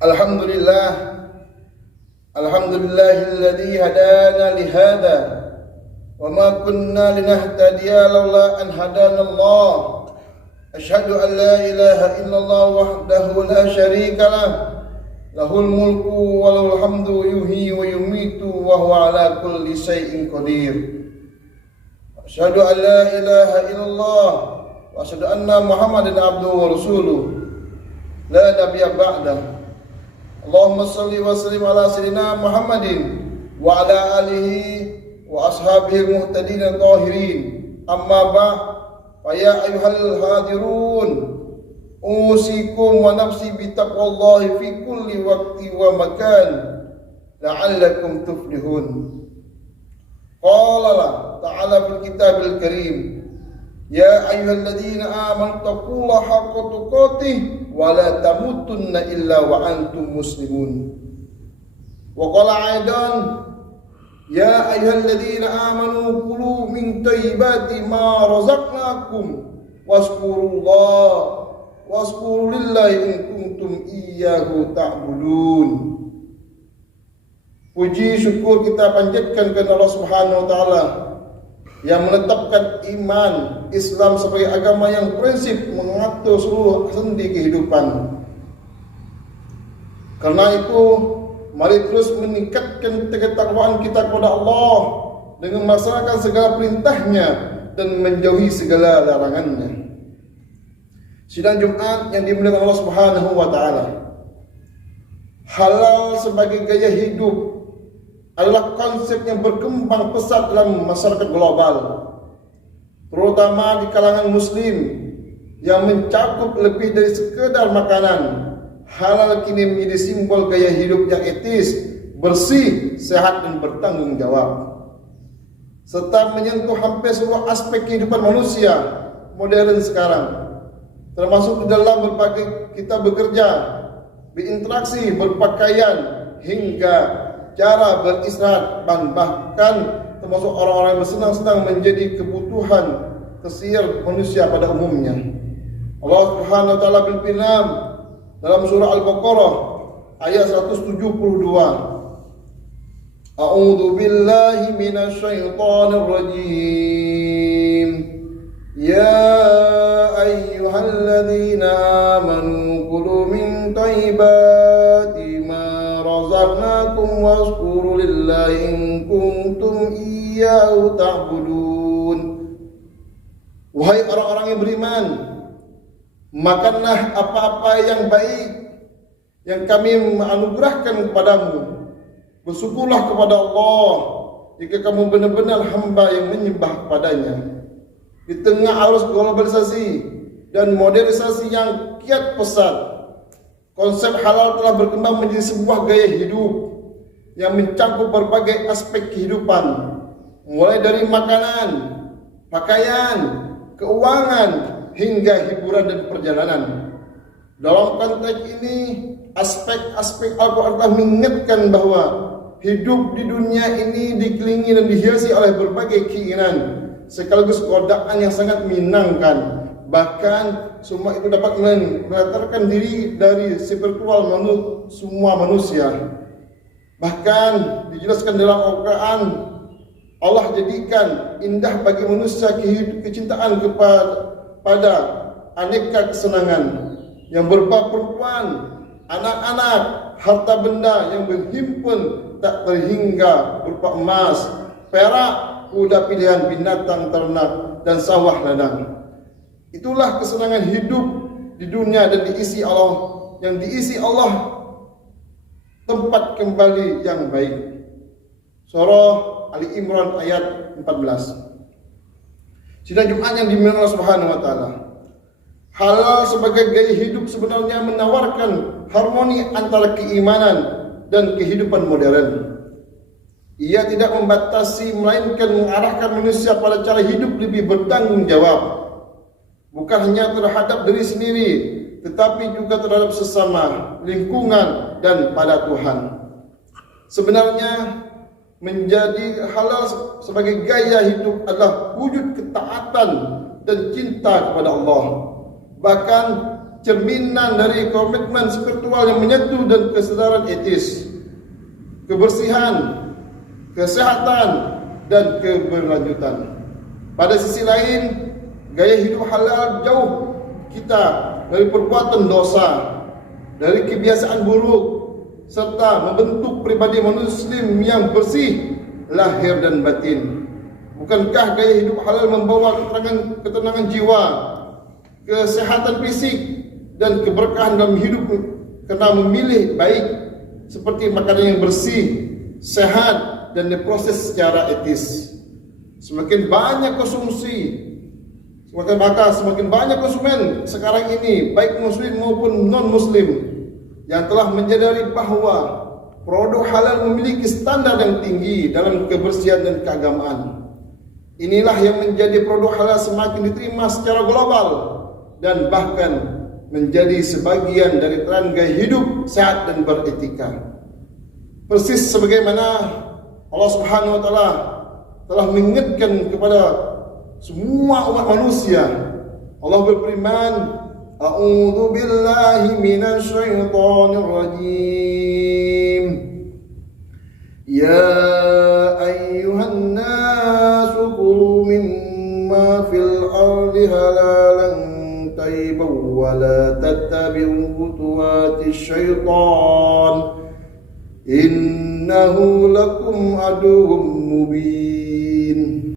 Alhamdulillah, alhamdulillahilladzi hadana lihada wa ma kunna linahtadiya laula an hadana Allah. Asyhadu an la ilaha illallah wahdahu la syarika lah, lahul mulku wa lahul hamdu yuhyi wa yumitu wa huwa ala kulli syai'in qadir. Asyhadu an la ilaha illallah wa asyhadu anna Muhammadan abduhu wa rasuluh la nabiyya ba'dah. Allahumma salli wa sallim ala sayyidina Muhammadin wa ala alihi wa ashabihi al-muhtadin al-tahirin. Amma ba'd, fa ya ayyuhal hadirun, usikum wa nafsi bi taqwallahi fi kulli waqti wa makan la'allakum tuflihun. Qala ta'ala fil kitabil karim, ya ayyuhalladzina amanu taqullaha haqqa tuqatih wa la tamutunna illa wa antum muslimun. Wa qala aidan, ya ayyuhalladzina amanu kulu min thayyibati ma razaqnakum washkuru lillahi in kuntum iyyahu ta'budun. Puji syukur kita panjatkan kepada Allah Subhanahu wa taala yang menetapkan iman Islam sebagai agama yang prinsip mengatur seluruh sendi kehidupan. Karena itu, mari terus meningkatkan ketakwaan kita kepada Allah dengan melaksanakan segala perintahnya dan menjauhi segala larangannya. Sidang Jumat yang dimuliakan Allah Subhanahu wa taala. Halal sebagai gaya hidup adalah konsep yang berkembang pesat dalam masyarakat global, terutama di kalangan muslim yang mencakup lebih dari sekedar makanan. Halal kini menjadi simbol gaya hidup yang etis, bersih, sehat dan bertanggung jawab, serta menyentuh hampir seluruh aspek kehidupan manusia modern sekarang, termasuk di dalam berbagai kita bekerja, berinteraksi, berpakaian, hingga cara beristirahat, bahkan termasuk orang-orang yang bersenang-senang menjadi kebutuhan tersier manusia pada umumnya. Allah Subhanahu wa taala berfirman dalam surah Al-Baqarah ayat 172, A'udzu billahi minasy syaithanir rajim. Ya ayyuhalladzina amanu kulu min thayyibati ma razaqnakum washkuru lillahi in kuntum iyyahu ta'budun. Wahai orang-orang yang beriman, makanlah apa-apa yang baik yang kami menganugerahkan kepadamu. Bersyukurlah kepada Allah jika kamu benar-benar hamba yang menyembah kepadanya. Di tengah arus globalisasi dan modernisasi yang kiat pesat, konsep halal telah berkembang menjadi sebuah gaya hidup yang mencakup berbagai aspek kehidupan, mulai dari makanan, pakaian, keuangan, hingga hiburan dan perjalanan. Dalam konteks ini, aspek-aspek Al-Quran telah mengingatkan bahwa hidup di dunia ini dikelilingi dan dihiasi oleh berbagai keinginan, sekaligus godaan yang sangat menyenangkan. Bahkan semua itu dapat melatarkan diri dari spiritual semua manusia. Bahkan dijelaskan dalam Al-Quran, Allah jadikan indah bagi manusia kecintaan kepada aneka kesenangan yang berupa perempuan, anak-anak, harta benda yang berhimpun tak terhingga berupa emas, perak, kuda pilihan, binatang ternak, dan sawah ladang. Itulah kesenangan hidup di dunia dan diisi Allah tempat kembali yang baik. Surah Ali Imran ayat 14. Sidang Jumat yang dimuliakan Allah Subhanahu wa taala. Halal sebagai gaya hidup sebenarnya menawarkan harmoni antara keimanan dan kehidupan modern. Ia tidak membatasi, melainkan mengarahkan manusia pada cara hidup lebih bertanggung jawab, bukan hanya terhadap diri sendiri, tetapi juga terhadap sesama, lingkungan, dan pada Tuhan. Sebenarnya, menjadi halal sebagai gaya hidup adalah wujud ketaatan dan cinta kepada Allah. Bahkan cerminan dari komitmen spiritual yang menyatu dan kesadaran etis, kebersihan, kesehatan, dan keberlanjutan. Pada sisi lain, gaya hidup halal jauh kita dari perbuatan dosa, dari kebiasaan buruk, serta membentuk pribadi muslim yang bersih lahir dan batin. Bukankah gaya hidup halal membawa ketenangan jiwa, kesehatan fisik, dan keberkahan dalam hidup karena memilih baik seperti makanan yang bersih, sehat, dan diproses secara etis. Semakin banyak konsumsi, semakin banyak konsumen sekarang ini, baik muslim maupun non-muslim, yang telah menyadari bahwa produk halal memiliki standar yang tinggi dalam kebersihan dan keagamaan. Inilah yang menjadi produk halal semakin diterima secara global dan bahkan menjadi sebagian dari tren gaya hidup sehat dan beretika. Persis sebagaimana Allah Subhanahu wa taala telah mengingatkan kepada semua umat manusia. Allah berfirman, "A'udzu billahi minasy syaithanir rajim. Ya ayyuhan nasu kulu mimma fil ardi halalan tayyiban wa la tattabi'u khutuwatis syaitan. Innahu lakum aduwwum mubin."